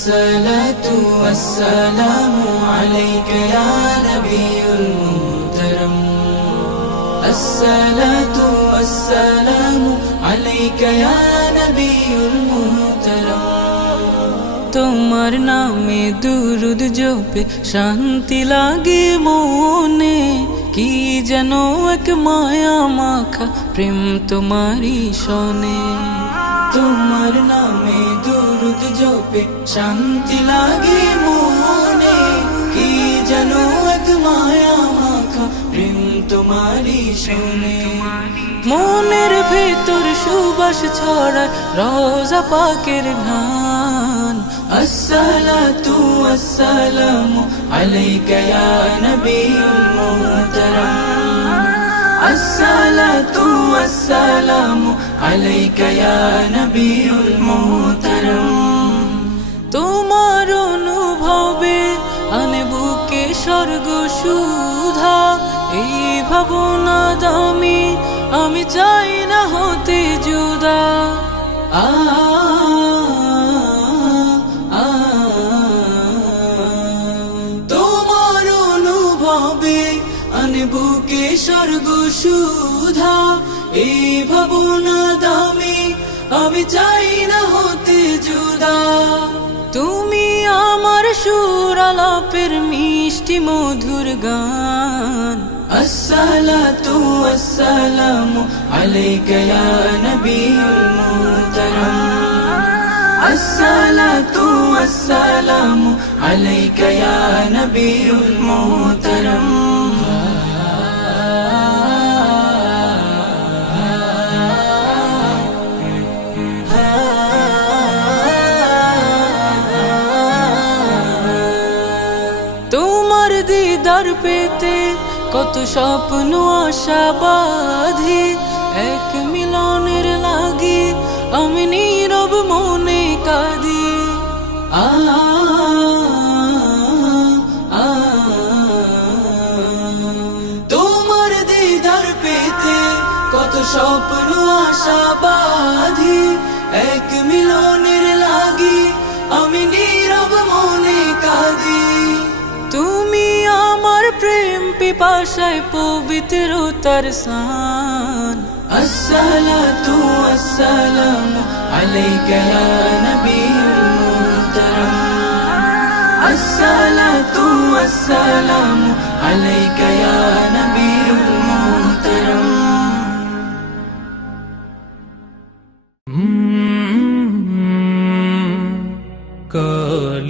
الصلاة والسلام عليك يا نبي المحترم الصلاة والسلام عليك يا نبي المحترم তোমার নামে দুরুদ জপে শান্তি লাগে মনে কি যেন এক মায়া মাখা প্রেম তোমারই শোনে তোমার নামে দুরুদ শান্তি লাগে মনে। কি যেন এক মায়া মাখা প্রেম তোমারই শোনে। মনের ভেতর সুবাস ছড়ায় রোজা পাকের ঘ্রাণ। আসসালাতু ওয়াসসালামু আলাইকা ইয়া নবিয়ুল মুহতারাম। আসসালাতু ওয়াসসালামু আলাইকা ইয়া নবিয়ুল মুহতারাম। স্বর্গ সুধা, এই ভাবনা দামি, আমি চাই না হতে জুদা আ তোমার অনুভবে বুকে স্বর্গ সুধা, এই ভাবনা দামি, আমি চাই না হতে জুদা তুমি আমার সুর আলাপের মিষ্টি মধুর গান। আসসালাতু আসসালামু আলাইকা ইয়া নবিয়ুল মুহতারাম। আসসালাতু আসসালামু আলাইকা ইয়া মুহতারাম। তোমার দিদার পেতে কত স্বপ্ন, আশা বাঁধি। এক মিলনের লাগে আমি নীরব মনে কাঁদি। তোমার দিদার পেতে কত স্বপ্ন, আশা বাঁধি। এক মিলনের পিপাসায় পবিত্রতার সান আসসালাতু ওয়াসসালামু আলাইকা ইয়া নবিয়ুল মুহতারাম। আসসালাতু ওয়াসসালামু আলাইকা ইয়া নবিয়ুল মুহতারাম। কাল